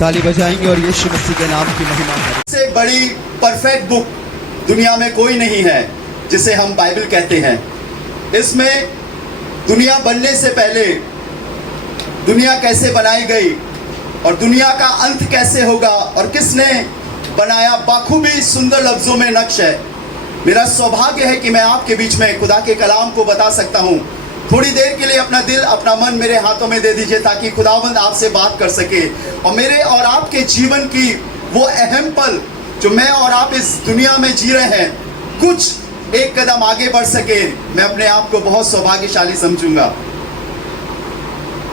ताली बजाएंगे और यीशु मसीह के नाम की महिमा करें। से बड़ी परफेक्ट बुक दुनिया में कोई नहीं है जिसे हम बाइबल कहते हैं। इसमें दुनिया बनने से पहले दुनिया कैसे बनाई गई और दुनिया का अंत कैसे होगा और किसने बनाया, बाखूबी सुंदर लफ्जों में नक्श है। मेरा सौभाग्य है कि मैं आपके बीच में खुदा के कलाम को बता सकता हूँ। थोड़ी देर के लिए अपना दिल अपना मन मेरे हाथों में दे दीजिए ताकि खुदावंद आपसे बात कर सके और मेरे और आपके जीवन की वो अहम पल जो मैं और आप इस दुनिया में जी रहे हैं कुछ एक कदम आगे बढ़ सके। मैं अपने आप को बहुत सौभाग्यशाली समझूंगा।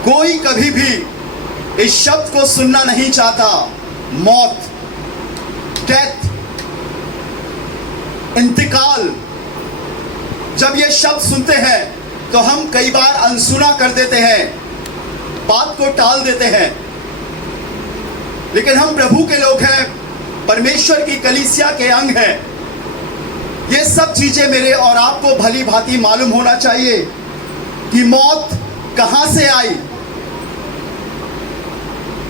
कोई कभी भी इस शब्द को सुनना नहीं चाहता, मौत, डेथ, इंतकाल। जब ये शब्द सुनते हैं तो हम कई बार अनसुना कर देते हैं, बात को टाल देते हैं। लेकिन हम प्रभु के लोग हैं, परमेश्वर की कलीसिया के अंग हैं। ये सब चीजें मेरे और आपको भली भांति मालूम होना चाहिए कि मौत कहां से आई,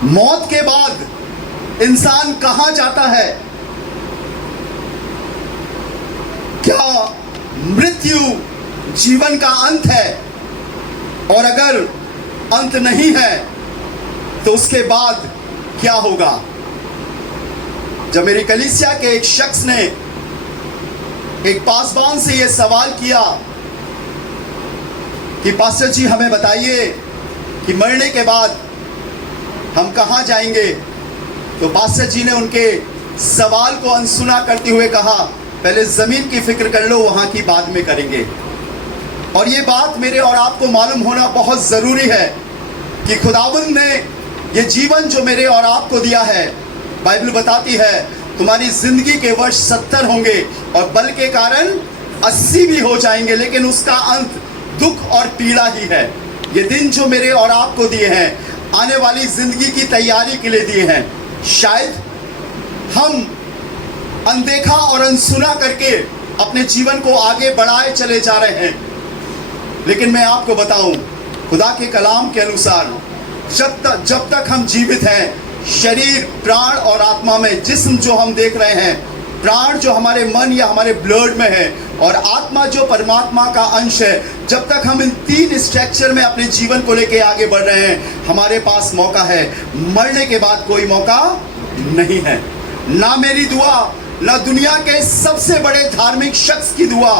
मौत के बाद इंसान कहां जाता है। क्या मृत्यु जीवन का अंत है? और अगर अंत नहीं है तो उसके बाद क्या होगा? जब मेरी कलीसिया के एक शख्स ने एक पासवान से यह सवाल किया कि पास्टर जी हमें बताइए कि मरने के बाद हम कहां जाएंगे, तो पास्टर जी ने उनके सवाल को अनसुना करते हुए कहा, पहले जमीन की फिक्र कर लो, वहां की बाद में करेंगे। और ये बात मेरे और आपको मालूम होना बहुत जरूरी है कि खुदावंद ने ये जीवन जो मेरे और आपको दिया है, बाइबल बताती है तुम्हारी जिंदगी के वर्ष 70 होंगे और बल के कारण 80 भी हो जाएंगे, लेकिन उसका अंत दुख और पीड़ा ही है। ये दिन जो मेरे और आपको दिए हैं, आने वाली जिंदगी की तैयारी के लिए दिए हैं। शायद हम अनदेखा और अनसुना करके अपने जीवन को आगे बढ़ाए चले जा रहे हैं। लेकिन मैं आपको बताऊं, खुदा के कलाम के अनुसार जब तक हम जीवित हैं, शरीर, प्राण और आत्मा में, जिस्म जो हम देख रहे हैं, प्राण जो हमारे मन या हमारे ब्लड में है और आत्मा जो परमात्मा का अंश है, जब तक हम इन तीन स्ट्रक्चर में अपने जीवन को लेके आगे बढ़ रहे हैं, हमारे पास मौका है। मरने के बाद कोई मौका नहीं है। ना मेरी दुआ, ना दुनिया के सबसे बड़े धार्मिक शख्स की दुआ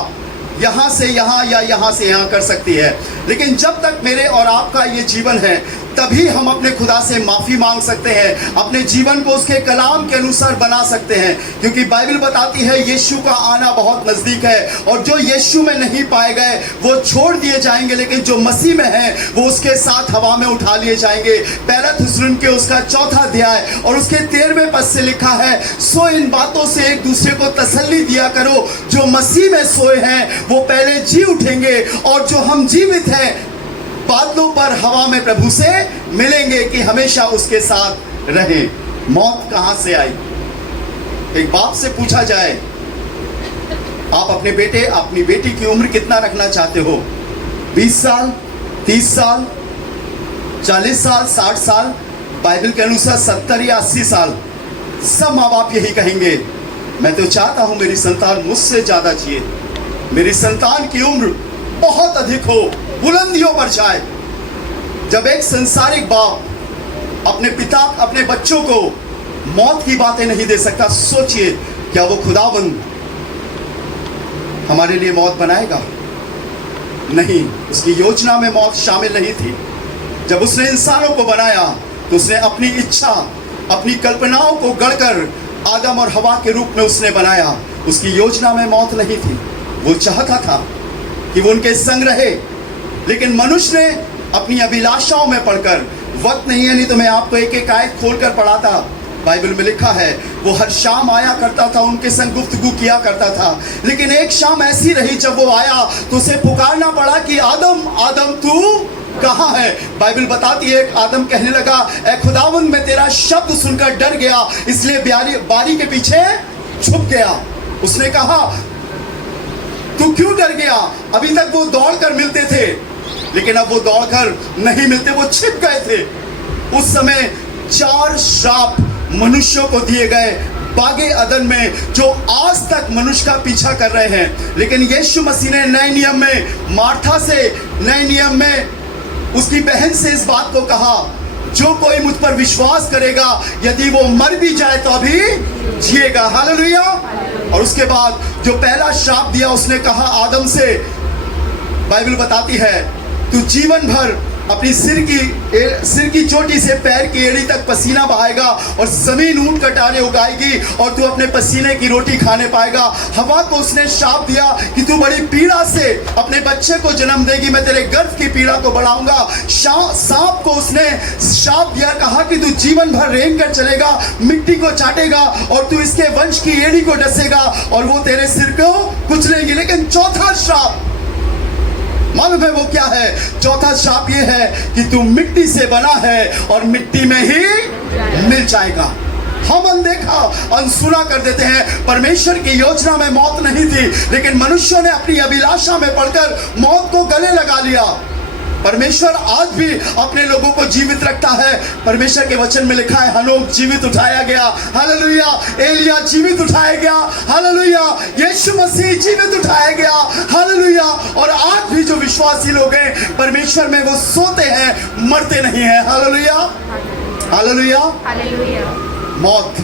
यहाँ से यहाँ या यहाँ से यहाँ कर सकती है। लेकिन जब तक मेरे और आपका ये जीवन है, तभी हम अपने खुदा से माफ़ी मांग सकते हैं, अपने जीवन को उसके कलाम के अनुसार बना सकते हैं। क्योंकि बाइबल बताती है यीशु का आना बहुत नज़दीक है और जो यीशु में नहीं पाए गए वो छोड़ दिए जाएंगे, लेकिन जो मसीह में है वो उसके साथ हवा में उठा लिए जाएंगे। पहला थिस्सलुनीके के उसका 4 अध्याय और उसके 13वें पद से लिखा है, सो इन बातों से एक दूसरे को तसल्ली दिया करो, जो मसीह में सोए हैं वो पहले जी उठेंगे और जो हम जीवित हैं बादलों पर हवा में प्रभु से मिलेंगे कि हमेशा उसके साथ रहें। मौत कहां से आई? एक बाप से पूछा जाए, आप अपने बेटे अपनी बेटी की उम्र कितना रखना चाहते हो? 20 साल, 30 साल, 40 साल, 60 साल? बाइबल के अनुसार 70 या 80 साल। सब माँ बाप यही कहेंगे, मैं तो चाहता हूं मेरी संतान मुझसे ज्यादा जिए, मेरी संतान की उम्र बहुत अधिक हो, बुलंदियों पर जाए। जब एक संसारिक बाप अपने पिता, अपने बच्चों को मौत की बातें नहीं दे सकता, सोचिए क्या वो खुदावंद हमारे लिए मौत बनाएगा? नहीं, उसकी योजना में मौत शामिल नहीं थी। जब उसने इंसानों को बनाया तो उसने अपनी इच्छा, अपनी कल्पनाओं को गढ़कर आदम और हवा के रूप में उसने बनाया। उसकी योजना में मौत नहीं थी। वो चाहता था कि वो उनके संग रहे, लेकिन मनुष्य ने अपनी अभिलाषाओं में पढ़कर, वक्त नहीं है नहीं तो मैं आपको एक एक आयत खोलकर पढ़ाता। बाइबल में लिखा है वो हर शाम आया करता था, उनके संग गुफ्तगू किया करता था। लेकिन एक शाम ऐसी रही जब वो आया तो उसे पुकारना पड़ा कि आदम, आदम तू कहाँ है? बाइबल बताती है आदम कहने लगा, ए खुदावंद मैं तेरा शब्द सुनकर डर गया, इसलिए बारी के पीछे छुप गया। उसने कहा तू क्यों डर गया? अभी तक वो दौड़कर मिलते थे, लेकिन अब वो दौड़कर नहीं मिलते, वो छिप गए थे। उस समय 4 श्राप मनुष्यों को दिए गए बागे अदन में, जो आज तक मनुष्य का पीछा कर रहे हैं। लेकिन यीशु मसीह ने नए नियम में मार्था से, नए नियम में उसकी बहन से इस बात को कहा, जो कोई मुझ पर विश्वास करेगा यदि वो मर भी जाए तो अभी जिएगा। हालेलुया। और उसके बाद जो पहला श्राप दिया, उसने कहा आदम से, बाइबल बताती है, तू जीवन भर अपनी सिर की चोटी से पैर की एड़ी तक पसीना बहाएगा और जमीन ऊंट कटारे उगाएगी और तू अपने पसीने की रोटी खाने पाएगा। हवा को उसने श्राप दिया कि तू बड़ी पीड़ा से अपने बच्चे को जन्म देगी, मैं तेरे गर्भ की पीड़ा को बढ़ाऊंगा। सांप को उसने श्राप दिया, कहा कि तू जीवन भर रेंग कर चलेगा, मिट्टी को चाटेगा और तू इसके वंश की एड़ी को डसेगा और वो तेरे सिर को कुचलेंगे। लेकिन चौथा श्राप मालूम है वो क्या है? चौथा श्राप ये है कि तू मिट्टी से बना है और मिट्टी में ही मिल जाएगा। हम अनदेखा अनसुना कर देते हैं। परमेश्वर की योजना में मौत नहीं थी, लेकिन मनुष्यों ने अपनी अभिलाषा में पड़कर मौत को गले लगा लिया। परमेश्वर आज भी अपने लोगों को जीवित रखता है। परमेश्वर के वचन में लिखा है, हनोक जीवित उठाया गया, हालेलुया। एलिया जीवित उठाया गया, हालेलुया। यीशु मसीह जीवित उठाया गया, हालेलुया। और आज भी जो विश्वासी लोग हैं परमेश्वर में, वो सोते हैं, मरते नहीं हैं। Hallelujah, hallelujah, hallelujah. मौत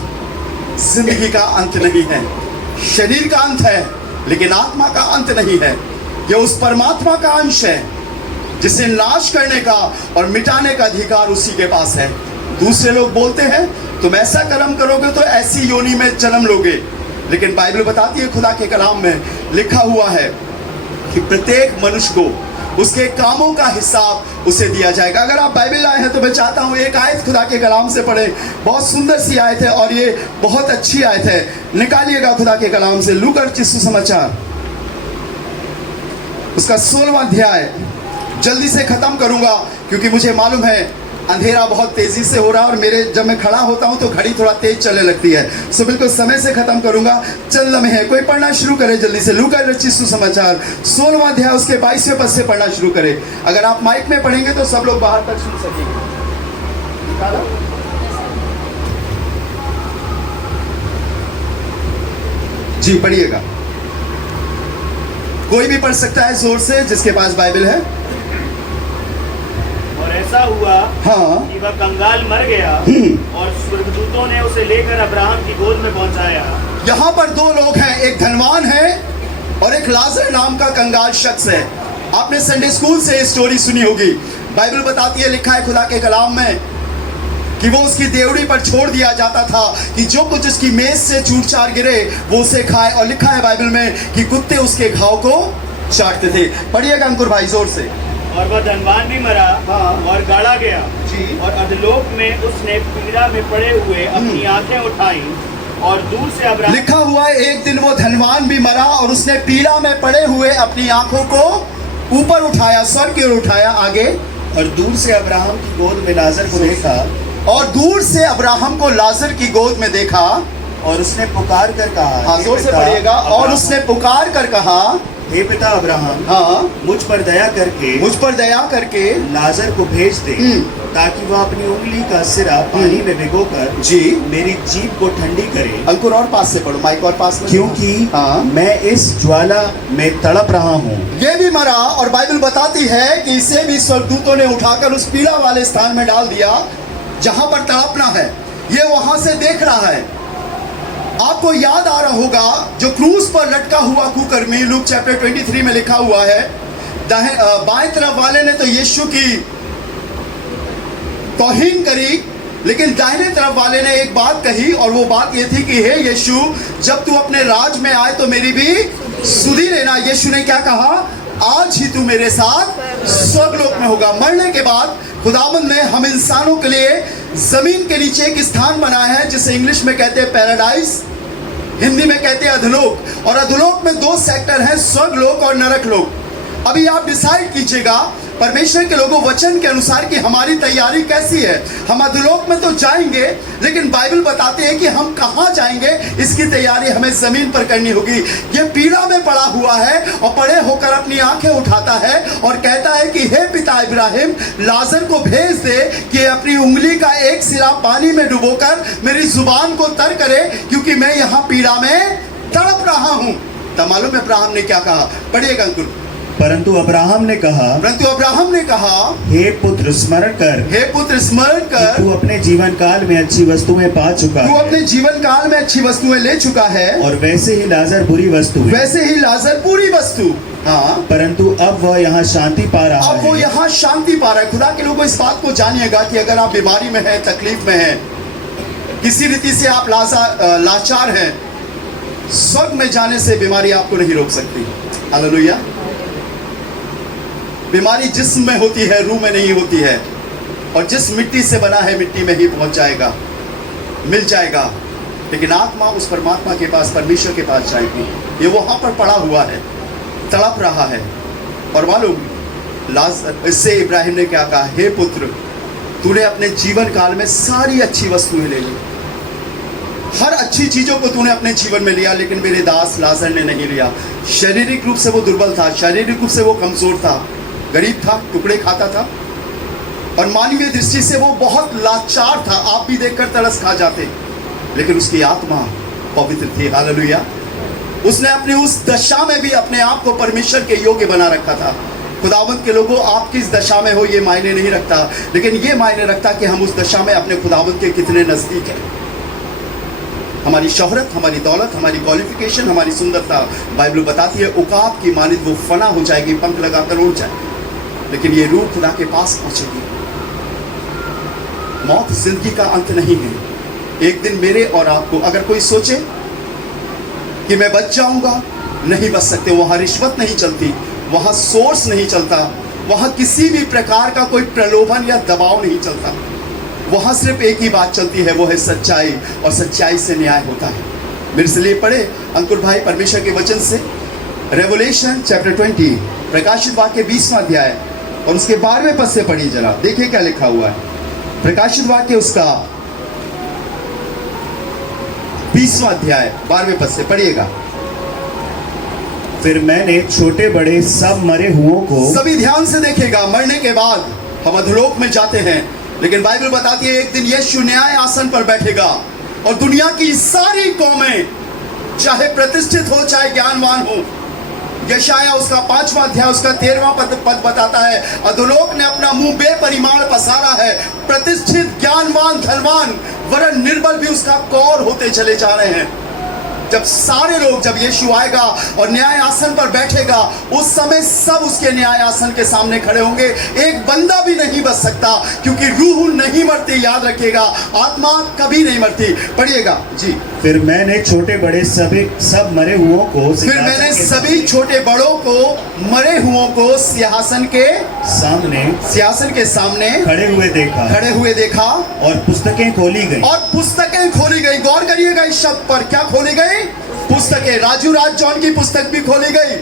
जिंदगी का अंत नहीं है, शरीर का अंत है, लेकिन आत्मा का अंत नहीं है। यह उस परमात्मा का अंश है जिसे नाश करने का और मिटाने का अधिकार उसी के पास है। दूसरे लोग बोलते हैं तुम ऐसा कर्म करोगे तो ऐसी योनि में जन्म लोगे, लेकिन बाइबल बताती है, खुदा के कलाम में लिखा हुआ है कि प्रत्येक मनुष्य को उसके कामों का हिसाब उसे दिया जाएगा। अगर आप बाइबल लाए हैं तो मैं चाहता हूं एक आयत खुदा के कलाम से पढ़े। बहुत सुंदर सी आयत है और ये बहुत अच्छी आयत है। निकालिएगा खुदा के कलाम से लूका रचित सुसमाचार, उसका 16वां अध्याय। जल्दी से खत्म करूंगा क्योंकि मुझे मालूम है अंधेरा बहुत तेजी से हो रहा है और जब मैं खड़ा होता हूं तो घड़ी थोड़ा तेज चलने लगती है। सो बिल्कुल समय से खत्म करूंगा। चंद लम्हे हैं, कोई पढ़ना शुरू करे जल्दी से। लूका रचित सुसमाचार 16वां अध्याय उसके 22वें पद से पढ़ना शुरू करे। अगर आप माइक में पढ़ेंगे तो सब लोग बाहर तक सुन सकेंगे। जी पढ़िएगा, कोई भी पढ़ सकता है जोर से जिसके पास बाइबल है। ऐसा हुआ हाँ, कि वह कंगाल मर गया और स्वर्गदूतों ने उसे लेकर अब्राहम की गोद में पहुंचाया। यहाँ पर 2 लोग हैं, एक धनवान है और एक लाजर नाम का कंगाल शख्स है। आपने संडे स्कूल से स्टोरी सुनी होगी। बाइबल बताती है, लिखा है खुदा के कलाम में कि वो उसकी देवड़ी पर छोड़ दिया जाता था कि जो कुछ उसकी मेज से चूर चार गिरे वो उसे खाए। और लिखा है बाइबल में कि कुत्ते उसके घाव को चाटते थे। पढ़िएगा अंकुर भाई जोर से। और वह धनवान भी मरा और गाड़ा गया जी। और अधलोक में उसने पीड़ा में पड़े हुए अपनी आंखें उठाई और दूर से अब्राहम, लिखा हुआ है एक दिन वो धनवान भी मरा और उसने पीड़ा में पड़े हुए अपनी आंखों को ऊपर उठाया, स्वर्ग की ओर उठाया। आगे, और दूर से अब्राहम की गोद में लाजर को देखा, और दूर से अब्राहम को लाजर की गोद में देखा और उसने पुकार कर कहा, हाँ जोर से पढ़िएगा। और उसने पुकार कर कहा, हे पिता अब्राहम, हाँ मुझ पर दया करके लाजर को भेज दे ताकि वह अपनी उंगली का सिरा पानी में भिगोकर जी मेरी जीभ को ठंडी करे। अंकुर और पास से पढ़ो, माइक और पास में, क्योंकि हाँ मैं इस ज्वाला में तड़प रहा हूँ। ये भी मरा और बाइबल बताती है कि इसे भी स्वर्गदूतों ने उठाकर उस पीड़ा वाले स्थान में डाल दिया जहां पर तड़पना है। ये वहां से देख रहा है। आपको याद आ रहा होगा जो क्रूस पर लटका हुआ कुकर्मी, लूक चैप्टर 23 में लिखा हुआ है, बाएं तरफ वाले ने तो यीशु की तौहीन करी, लेकिन दाहिने तरफ वाले ने एक बात कही और वो बात ये थी कि हे यीशु, जब तू अपने राज में आए तो मेरी भी सुधि लेना। यीशु ने क्या कहा? आज ही तू मेरे साथ स्वर्गलोक में होगा। मरने के बाद खुदावंद ने हम इंसानों के लिए जमीन के नीचे एक स्थान बनाया है जिसे इंग्लिश में कहते हैं पैराडाइज, हिंदी में कहते हैं अधलोक। और अधलोक में 2 सेक्टर हैं, स्वर्गलोक और नरक लोक। अभी आप डिसाइड कीजिएगा परमेश्वर के लोगों वचन के अनुसार कि हमारी तैयारी कैसी है। हम अधोलोक में तो जाएंगे, लेकिन बाइबल बताते हैं कि हम कहाँ जाएंगे इसकी तैयारी हमें जमीन पर करनी होगी। ये पीड़ा में पड़ा हुआ है और पड़े होकर अपनी आंखें उठाता है और कहता है कि हे पिता इब्राहिम, लाजर को भेज दे कि अपनी उंगली का एक सिरा पानी में डुबोकर मेरी जुबान को तर करे, क्योंकि मैं यहाँ पीड़ा में तड़प रहा हूँ। तब मालूम है अब्राहम ने क्या कहा? पढ़िएगा अंकुर। परंतु अब्राहम ने कहा, हे पुत्र स्मरण कर तू अपने जीवन काल में अच्छी वस्तुएं पा चुका है। तू अपने जीवन काल में अच्छी वस्तुएं ले चुका है, और वैसे ही लाजर बुरी वस्तु। हाँ, परंतु अब वह यहाँ शांति पा रहा है। अब वो यहाँ शांति पा रहा है। खुदा के लोगों, इस बात को जानिएगा कि अगर आप बीमारी में हैं, तकलीफ में हैं, किसी रीति से आप लाचार हैं, स्वर्ग में जाने से बीमारी आपको नहीं रोक सकती। हालेलुया। बीमारी जिस्म में होती है, रूह में नहीं होती है। और जिस मिट्टी से बना है मिट्टी में ही पहुंच जाएगा, मिल जाएगा। लेकिन आत्मा उस परमात्मा के पास, परमेश्वर के पास जाएगी। ये वहां पर पड़ा हुआ है, तड़प रहा है। और मालूम इससे इब्राहिम ने क्या कहा? हे पुत्र, तूने अपने जीवन काल में सारी अच्छी वस्तुएं ले ली, हर अच्छी चीजों को तूने अपने जीवन में लिया, लेकिन मेरे दास लाजर ने नहीं लिया। शारीरिक रूप से वो दुर्बल था, शारीरिक रूप से वो कमजोर था, गरीब था, टुकड़े खाता था, और मानवीय दृष्टि से वो बहुत लाचार था। आप भी देखकर तरस खा जाते, लेकिन उसकी आत्मा पवित्र थी। हालेलुया। उसने अपनी उस दशा में भी अपने आप को परमेश्वर के योग्य बना रखा था। खुदावंत के लोगों, आप किस दशा में हो ये मायने नहीं रखता, लेकिन ये मायने रखता कि हम उस दशा में अपने खुदावंत के कितने नजदीक हैं। हमारी शोहरत, हमारी दौलत, हमारी क्वालिफिकेशन, हमारी सुंदरता, बाइबल बताती है उकाब की मानित वो फना हो जाएगी, पंख लगाकर उड़ जाए, लेकिन ये रूह खुदा के पास पहुंचेगी। मौत जिंदगी का अंत नहीं है। एक दिन मेरे और आपको, अगर कोई सोचे कि मैं बच जाऊंगा, नहीं बच सकते। वहां रिश्वत नहीं चलती, वहां सोर्स नहीं चलता, वहां किसी भी प्रकार का कोई प्रलोभन या दबाव नहीं चलता। वहां सिर्फ एक ही बात चलती है, वो है सच्चाई, और सच्चाई से न्याय होता है। मेरे से लिए पढ़े अंकुर भाई परमेश्वर के वचन से रेवलेशन चैप्टर 20, प्रकाशित वाक्य 20वां अध्याय और उसके 12वें पद से पढ़िए जरा, देखिए क्या लिखा हुआ है। प्रकाशित वाक्य उसका 20वां अध्याय 12वें पद से पढ़िएगा। फिर मैंने छोटे बड़े सब मरे हुओं को, सभी ध्यान से देखेगा। मरने के बाद हम अधोलोक में जाते हैं, लेकिन बाइबल बताती है एक दिन यीशु न्याय आसन पर बैठेगा और दुनिया की सारी कौमें, चाहे प्रतिष्ठित हो चाहे ज्ञानवान हो। यशाया उसका 5वां अध्याय उसका 13वां पद बताता है, अधोलोक ने अपना मुंह बेपरिमाण पसारा है। प्रतिष्ठित, ज्ञानवान, धनवान, वरन निर्बल भी उसका कौर होते चले जा रहे हैं। जब सारे लोग, जब यीशु आएगा और न्याय आसन पर बैठेगा, उस समय सब उसके न्याय आसन के सामने खड़े होंगे। एक बंदा भी नहीं बच सकता, क्योंकि रूह नहीं मरती, याद रखिएगा, आत्मा कभी नहीं मरती। पढ़िएगा जी। फिर मैंने छोटे बड़े सब मरे हुओं को, फिर मैंने सभी छोटे बड़ों को, मरे हुओं को सिंहासन के सामने खड़े हुए देखा और पुस्तकें खोली गई। गौर करिएगा इस शब्द पर, क्या खोली गई? पुस्तकें। राजू राज जॉन की पुस्तक भी खोली गई,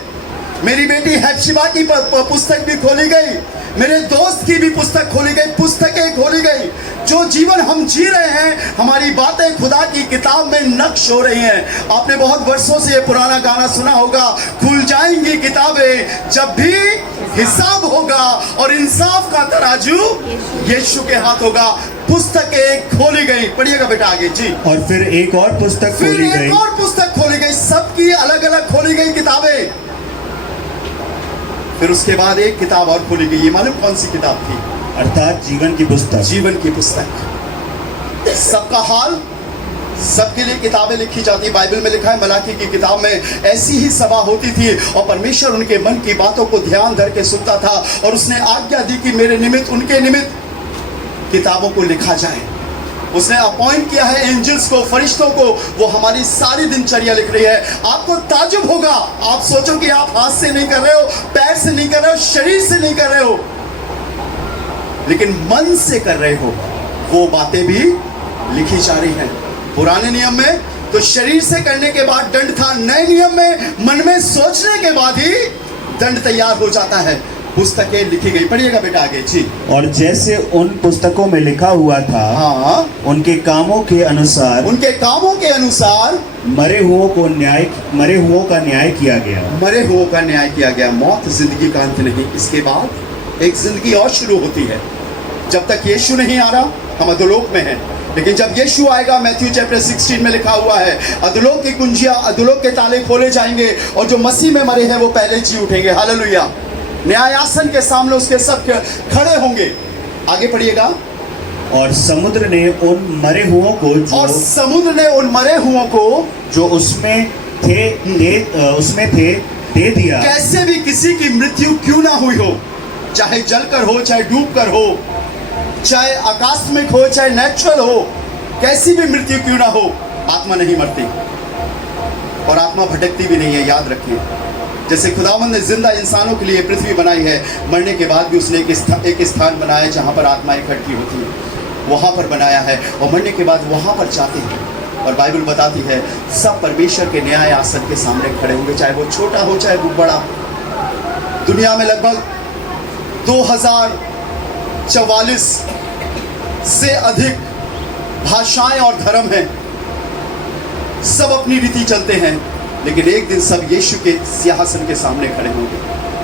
मेरी बेटी हैप्शिबा की पुस्तक भी खोली गई, मेरे दोस्त की भी पुस्तक खोली गई, पुस्तकें खोली गई। जो जीवन हम जी रहे हैं, हमारी बातें खुदा की किताब में नक्श हो रही हैं। आपने बहुत वर्षों से ये पुराना गाना सुना होगा, खुल जाएंगी किताबें जब भी हिसाब होगा और इंसाफ का तराजू यीशु के हाथ होगा। पुस्तकें खोली गई। पढ़िएगा बेटा आगे जी। और फिर एक और पुस्तक खोली गई, सबकी अलग अलग खोली गई किताबें। फिर उसके बाद एक किताब और खोली गई। ये मालूम कौन सी किताब थी? अर्थात जीवन की पुस्तक। सबका हाल, सबके लिए किताबें लिखी जाती। बाइबल में लिखा है, मलाकी की किताब में ऐसी ही सभा होती थी और परमेश्वर उनके मन की बातों को ध्यान धर के सुनता था, और उसने आज्ञा दी कि मेरे निमित्त, उनके निमित्त किताबों को लिखा जाए। उसने अपॉइंट किया है एंजल्स को, फरिश्तों को, वो हमारी सारी दिनचर्या लिख रही है। आपको ताजुब होगा, आप सोचो कि आप हाथ से नहीं कर रहे हो, पैर से नहीं कर रहे हो, शरीर से नहीं कर रहे हो, लेकिन मन से कर रहे हो। वो बातें भी लिखी जा रही हैं। पुराने नियम में तो शरीर से करने के बाद दंड था, नए नियम में मन में सोचने के बाद ही दंड तैयार हो जाता है। पुस्तकें लिखी गई। पढ़िएगा बेटा आगे जी। और जैसे उन पुस्तकों में लिखा हुआ था, हाँ, उनके कामों के अनुसार मरे हुओं का न्याय किया गया। मरे हुओं का न्याय किया गया। मौत जिंदगी का अंत नहीं, इसके बाद एक जिंदगी और शुरू होती है। जब तक यीशु नहीं आ रहा हम अधोलोक में हैं, लेकिन जब यीशु आएगा, मैथ्यू चैप्टर 16 में लिखा हुआ है, अधोलोक की कुंजियां, अधोलोक के ताले खोले जाएंगे और जो मसीह में मरे हैं वो पहले जी उठेंगे। हालेलुया। न्यायासन के सामने उसके सब खड़े होंगे। आगे पढ़िएगा। और समुद्र ने उन मरे हुओं को जो उसमें थे दे दिया। कैसे भी किसी की मृत्यु क्यों ना हुई हो, चाहे जलकर हो, चाहे डूबकर हो, चाहे आकस्मिक हो, चाहे नेचुरल हो, कैसी भी मृत्यु क्यों ना हो, आत्मा नहीं मरती और आत्मा भटकती भी नहीं है। याद रखिए, जैसे खुदावंद ने जिंदा इंसानों के लिए पृथ्वी बनाई है, मरने के बाद भी उसने एक स्थान बनाया जहां पर आत्मा इकट्ठी होती है, वहां पर बनाया है और मरने के बाद वहां पर जाते हैं। और बाइबल बताती है सब परमेश्वर के न्याय आसन के सामने खड़े होंगे, चाहे वो छोटा हो चाहे वो बड़ा। दुनिया में लगभग 2044 से अधिक भाषाएं और धर्म हैं, सब अपनी रीति चलते हैं, लेकिन एक दिन सब यीशु के सिंहासन के सामने खड़े होंगे।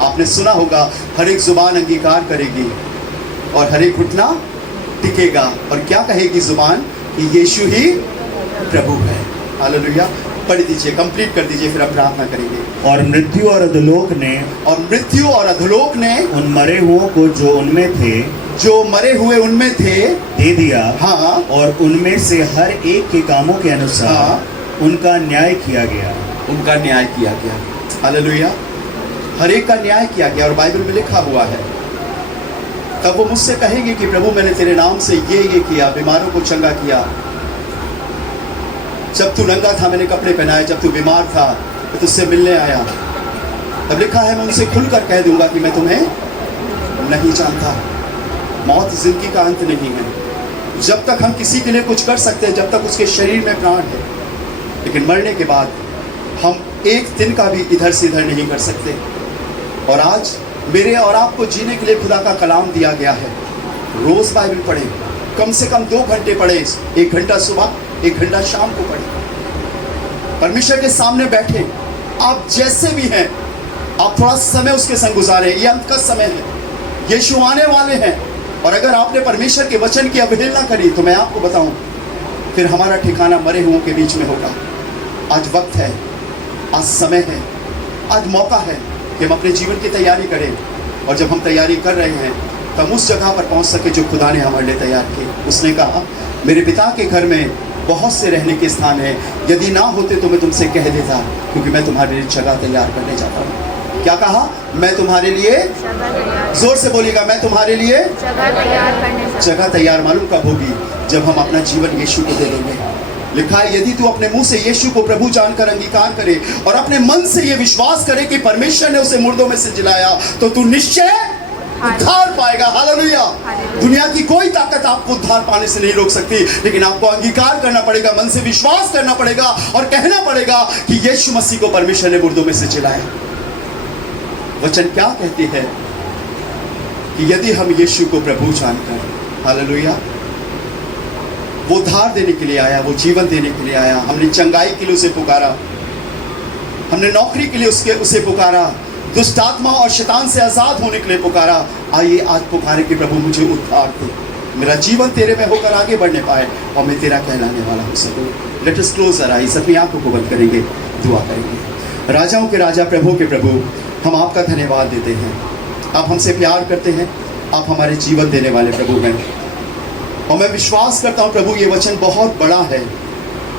आपने सुना होगा, हर एक जुबान अंगीकार करेगी और हर एक घुटना टिकेगा। और क्या कहेगी जुबान? कि यीशु ही प्रभु है। हालेलुया। पढ़ दीजिए, कंप्लीट कर दीजिए, फिर हम प्रार्थना करेंगे। और मृत्यु और अधोलोक ने उन मरे हुओं को जो मरे हुए उनमें थे दे दिया। हाँ। और उनमें से हर एक के कामों के अनुसार, हाँ, उनका न्याय किया गया। हालेलुया। हर एक का न्याय किया गया। और बाइबल में लिखा हुआ है, तब वो मुझसे कहेंगे कि प्रभु मैंने तेरे नाम से ये किया, बीमारों को चंगा किया, जब तू नंगा था मैंने कपड़े पहनाए, जब तू बीमार था मैं तुझसे मिलने आया। तब लिखा है मैं उनसे खुलकर कह दूंगा कि मैं तुम्हें नहीं जानता। मौत जिंदगी का अंत नहीं है। जब तक हम किसी के लिए कुछ कर सकते हैं, जब तक उसके शरीर में प्राण है, लेकिन मरने के बाद हम एक दिन का भी इधर से इधर नहीं कर सकते। और आज मेरे और आपको जीने के लिए खुदा का कलाम दिया गया है। रोज बाइबल पढ़ें, कम से कम 2 घंटे पढ़ें, 1 घंटा सुबह, 1 घंटा शाम को पढ़ें। परमेश्वर के सामने बैठे, आप जैसे भी हैं, आप थोड़ा समय उसके संग गुजारें। ये अंत का समय है, यीशु आने वाले हैं। और अगर आपने परमेश्वर के वचन की अवहेलना करी तो मैं आपको बताऊं, फिर हमारा ठिकाना मरे हुओं के बीच में होगा। आज वक्त है, आज समय है, आज मौका है कि हम अपने जीवन की तैयारी करें। और जब हम तैयारी कर रहे हैं तो हम उस जगह पर पहुंच सके जो खुदा ने हमारे लिए तैयार की। उसने कहा मेरे पिता के घर में बहुत से रहने के स्थान है, यदि ना होते तो मैं तुमसे कह देता, क्योंकि मैं तुम्हारे लिए जगह तैयार करने जाता हूँ। क्या कहा? मैं तुम्हारे लिए, जोर से बोलिएगा, मैं तुम्हारे लिए जगह तैयार। मालूम कब होगी? जब हम अपना जीवन यीशु को दे देंगे। लिखा है यदि तू अपने मुंह से यीशु को प्रभु जानकर अंगीकार करे और अपने मन से ये विश्वास करे कि परमेश्वर ने उसे मुर्दों में से जिलाया, तो तू निश्चय उद्धार पाएगा। हालेलुया। दुनिया की कोई ताकत आपको उद्धार पाने से नहीं रोक सकती, लेकिन आपको अंगीकार करना पड़ेगा, मन से विश्वास करना पड़ेगा और कहना पड़ेगा कि यीशु मसीह को परमेश्वर ने मुर्दों में से जिलाया। वचन क्या कहते हैं? कि यदि हम यीशु को प्रभु जानकर, हालेलुया, वो उद्धार देने के लिए आया, वो जीवन देने के लिए आया। हमने चंगाई के लिए उसे पुकारा, हमने नौकरी के लिए उसे पुकारा, दुष्ट आत्मा और शैतान से आजाद होने के लिए पुकारा। आइए आज पुकारे कि प्रभु मुझे उद्धार दे, मेरा जीवन तेरे में होकर आगे बढ़ने पाए और मैं तेरा कहलाने वाला हो सकूं। Let us close our eyes, अपनी आंखों को बंद करेंगे, दुआ करेंगे। राजाओं के राजा, प्रभु के प्रभु, हम आपका धन्यवाद देते हैं। आप हमसे प्यार करते हैं, आप हमारे जीवन देने वाले प्रभु हैं। और मैं विश्वास करता हूँ प्रभु ये वचन बहुत बड़ा है,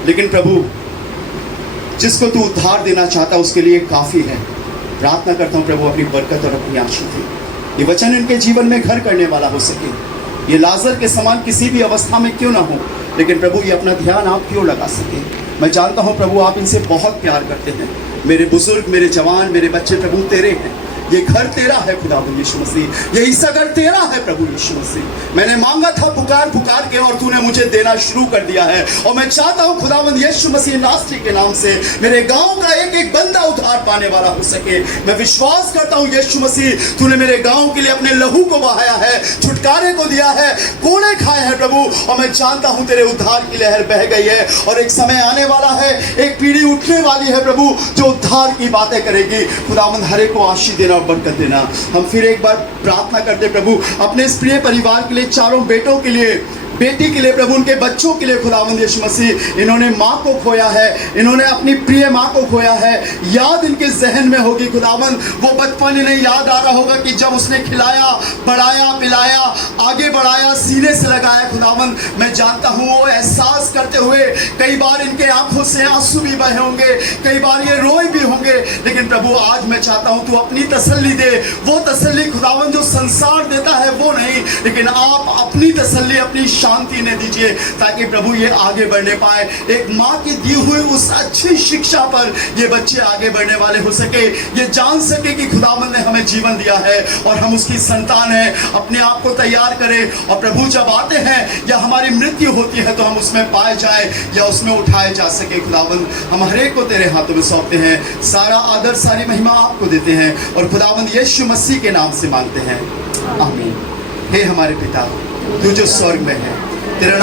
लेकिन प्रभु जिसको तू उद्धार देना चाहता उसके लिए काफ़ी है। प्रार्थना करता हूँ प्रभु अपनी बरकत और अपनी आशीष दे, ये वचन इनके जीवन में घर करने वाला हो सके। ये लाजर के समान किसी भी अवस्था में क्यों ना हो, लेकिन प्रभु ये अपना ध्यान आप क्यों लगा सके। मैं जानता हूँ प्रभु आप इनसे बहुत प्यार करते हैं। मेरे बुजुर्ग, मेरे जवान, मेरे बच्चे प्रभु तेरे हैं, ये घर तेरा है खुदावंद यीशु मसीह, ये हिस्सा घर तेरा है प्रभु यीशु मसीह। मैंने मांगा था पुकार पुकार के और तूने मुझे देना शुरू कर दिया है। और मैं चाहता हूँ खुदावंद यीशु मसीह नासरी के नाम से मेरे गांव का एक एक बंदा उद्धार पाने वाला हो सके। मैं विश्वास करता हूँ यीशु मसीह तूने मेरे गांव के लिए अपने लहू को बहाया है, छुटकारे को दिया है, कोड़े खाए हैं प्रभु। और मैं जानता हूँ तेरे उद्धार की लहर बह गई है और एक समय आने वाला है, एक पीढ़ी उठने वाली है प्रभु जो उद्धार की बातें करेगी। खुदावंद हर एक को आशीष देना और बरकत देना। हम फिर एक बार प्रार्थना करते प्रभु अपने इस प्रिय परिवार के लिए, चारों बेटों के लिए, बेटी के लिए प्रभु, उनके बच्चों के लिए खुदावंद यीशु मसीह। इन्होंने माँ को खोया है, इन्होंने अपनी प्रिय माँ को खोया है। याद इनके जहन में होगी खुदावंद, वो बचपन इन्हें याद आ रहा होगा कि जब उसने खिलाया, बढ़ाया, पिलाया, आगे बढ़ाया, सीने से लगाया खुदावंद। मैं जानता हूँ वो एहसास करते हुए कई बार इनके आंखों से आंसू भी बहे होंगे, कई बार ये रोए भी होंगे। लेकिन प्रभु आज मैं चाहता हूँ तू अपनी तसल्ली दे, वो तसल्ली खुदावंद जो संसार देता है वो नहीं, लेकिन आप अपनी तसल्ली, अपनी शांति ने दीजिए ताकि प्रभु ये आगे बढ़ने पाए। एक माँ की दी हुई उस अच्छी शिक्षा पर ये बच्चे आगे बढ़ने वाले हो सके, ये जान सके कि खुदावंद ने हमें जीवन दिया है और हम उसकी संतान हैं। अपने आप को तैयार करें और प्रभु जब आते हैं या हमारी मृत्यु होती है तो हम उसमें पाए जाए या उसमें उठाए जा सके। खुदावंद हम हर एक को तेरे हाथों में सौंपते हैं, सारा आदर, सारी महिमा आपको देते हैं और खुदावंद यीशु मसीह के नाम से मांगते हैं, आमीन। हे हमारे पिता तू जो स्वर्ग में है, तेरा नाम